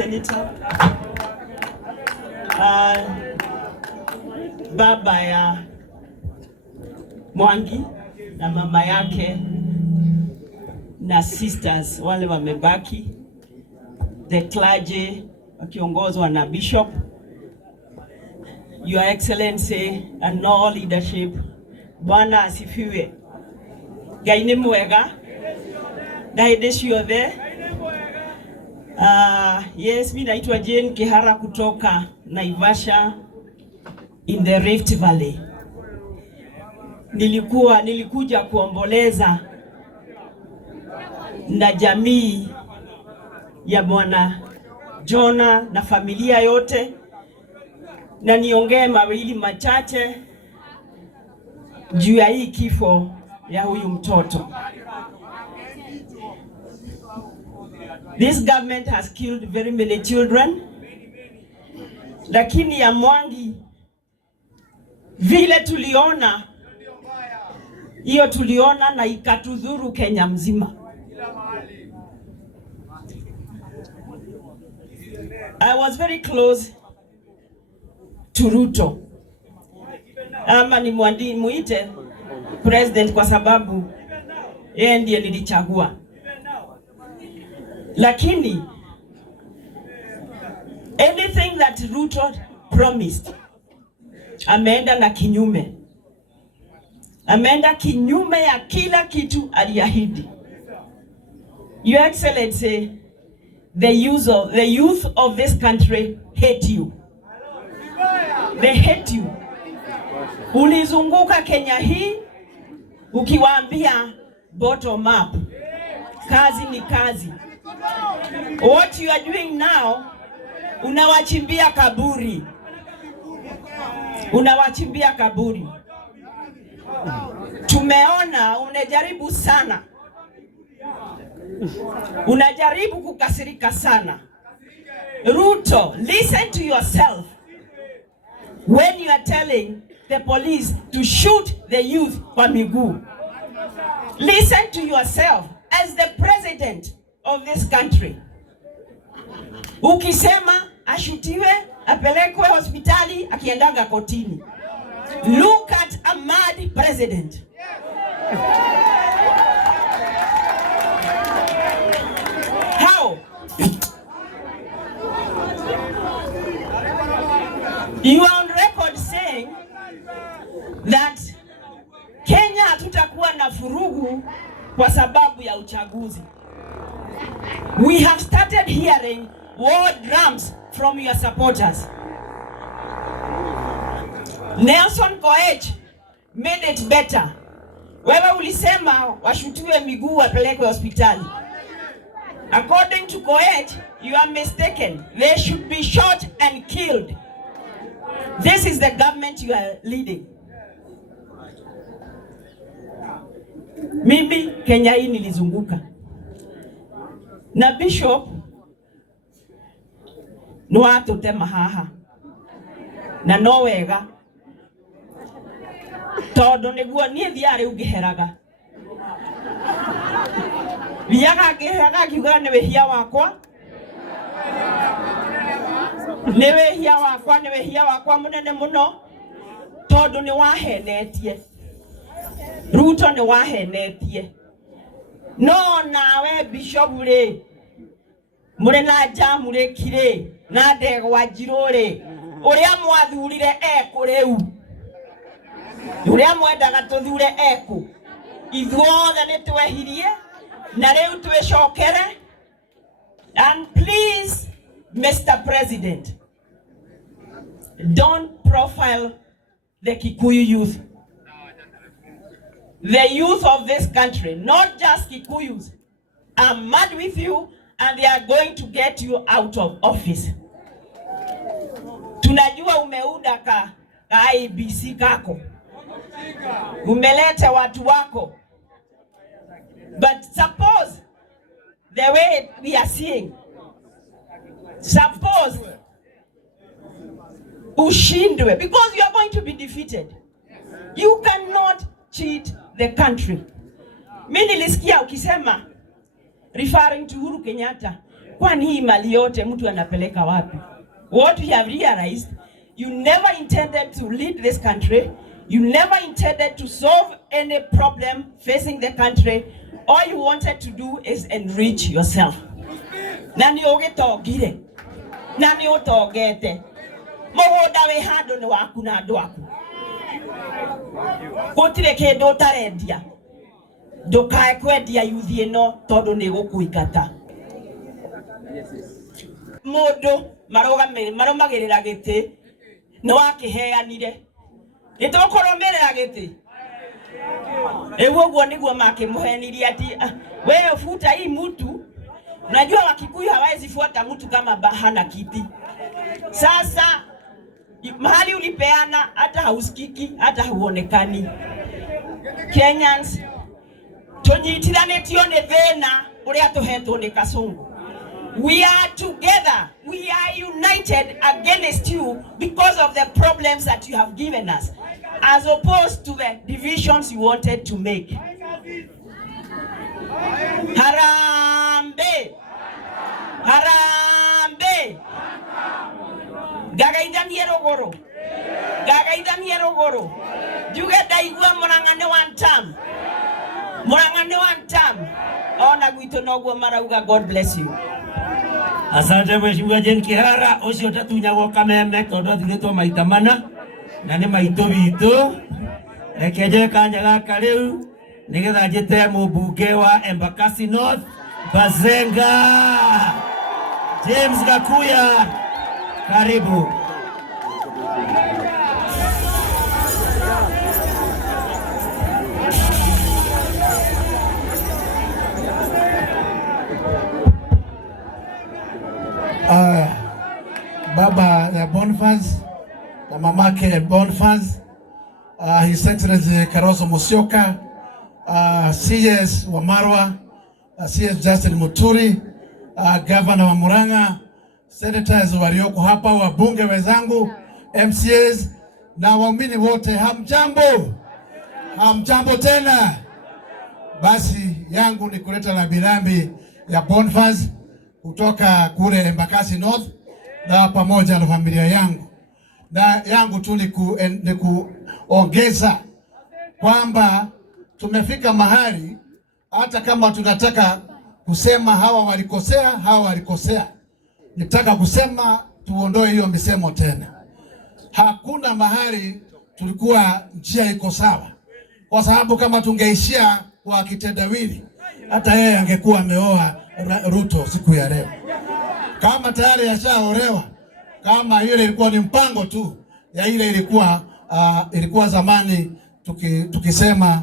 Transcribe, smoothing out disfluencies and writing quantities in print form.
Senator. Baba ya Mwangi na mama yake na sisters wale wamebaki, the clergy wakiongozwa na Bishop, Your Excellency and all leadership, Bwana asifiwe. Ngai nĩ mwega, Ngai ndĩ ciothe. Yes, mimi naitwa Jane Kihara kutoka Naivasha in the Rift Valley. Nilikuja kuomboleza na jamii ya Bwana Jona na familia yote, na niongee mawili machache juu ya hii kifo ya huyu mtoto. This government has killed very many children, lakini ya Mwangi vile tuliona, hiyo tuliona na ikatudhuru Kenya mzima. I was very close to Ruto. Ama ni muite president kwa sababu yeye ndiye nilichagua. Lakini anything that Ruto promised, ameenda na kinyume. Ameenda kinyume ya kila kitu aliahidi. Your Excellency, the youth of this country hate you. They hate you. Ulizunguka Kenya hii ukiwaambia bottom up. Kazi ni kazi. What you are doing now, unawachimbia kaburi. Unawachimbia kaburi. Tumeona unajaribu sana. Unajaribu kukasirika sana. Ruto, listen to yourself. When you are telling the police to shoot the youth kwa miguu. Listen to yourself as the president of this country. Ukisema ashutiwe, apelekwe hospitali, akiendaga kotini. Look at a mad president. How? You are on record saying that Kenya hatutakuwa na furugu kwa sababu ya uchaguzi. We have started hearing war drums from your supporters. Nelson Koech made it better. Wewe ulisema washutiwe miguu wapelekwe hospitali. According to Koech, you are mistaken. They should be shot and killed. This is the government you are leading. Mimi Kenya hii nilizunguka. Na Bishop no atutema haha. Na no wega. Todo niguo nie thiare ungiheraga. Biaga ngiheraga kiuga ni wehia wakwa. Ni wehia wakwa munene muno. Todo ni wahenetie. Ruto ni wahenetie. No nawe Bishop le. Mure na jamu le kire na ndegwa njirore. Uria mwathurire ekuriu. Uria mwendaga tuthure eku. Ithuothe ni twehirie na riu twicokere. And please, Mr. President, don't profile the Kikuyu youth. The youth of this country, not just Kikuyus, are mad with you and they are going to get you out of office. Tunajua umeuda ka IEBC kako. Umelete watu wako. But suppose the way we are seeing, suppose ushindwe, because you are going to be defeated. You cannot cheat the country. Mimi nilisikia ukisema, referring to Uhuru Kenyatta, kwani hii mali yote mtu anapeleka wapi? What we have realized, you never intended to lead this country. You never intended to solve any problem facing the country. All you wanted to do is enrich yourself. Nani ogetogire, nani otogete. Mogoda we hando ni waku na andu aku. Gutire kindu utarendia. Ndukae kwendia yuthi ino tondu ni gukuingata. Mundu marumagirira giti no akiheanire. Itokoromera giti. Ewo niguo makimuheniria ati wewe futa hii mtu. Unajua Wakikuyu hawezi fuata mtu kama hana kiti. Sasa mahali ulipeana hata hausikiki, hata huonekani. Kenyans tujitiranetio ne thena uria tuhetwo ni Kasongo. We are together. We are united against you because of the problems that you have given us, as opposed to the divisions you wanted to make. Harambe! Harambe! Gagaidani erogoro. Gagaidani erogoro. Jugeda igua morangane one time. Morangane one time. Ona gwito nogwo marauga. God bless you. Asante Mheshimiwa Jane Kihara, ucio tatunyagwo kameme tondu athiretwo maita mana na ni maito bitu. Rekeje kanya gaka riu nigetha njite mubunge wa Embakasi North Bazenga James Gakuya, karibu. Baba ya Boniface na mamake Boniface, His Excellency Kalonzo Musyoka, CS Wamarwa, CS Justin Muturi, Governor wa Murang'a, Senators walioko hapa, wabunge wenzangu, MCAs na waumini wote, hamjambo? Hamjambo tena. Basi yangu ni kuleta rambirambi ya Boniface kutoka kule Embakasi North na pamoja na familia yangu. Na yangu tu ni kuongeza kwamba tumefika mahali hata kama tunataka kusema hawa walikosea, nitaka kusema tuondoe hiyo misemo tena. Hakuna mahali tulikuwa njia iko sawa, kwa sababu kama tungeishia kwa kitendawili hata yeye angekuwa ameoa Ruto siku ya leo. Kama tayari yashaolewa, kama ile ilikuwa ni mpango tu ya ile ilikuwa zamani tukisema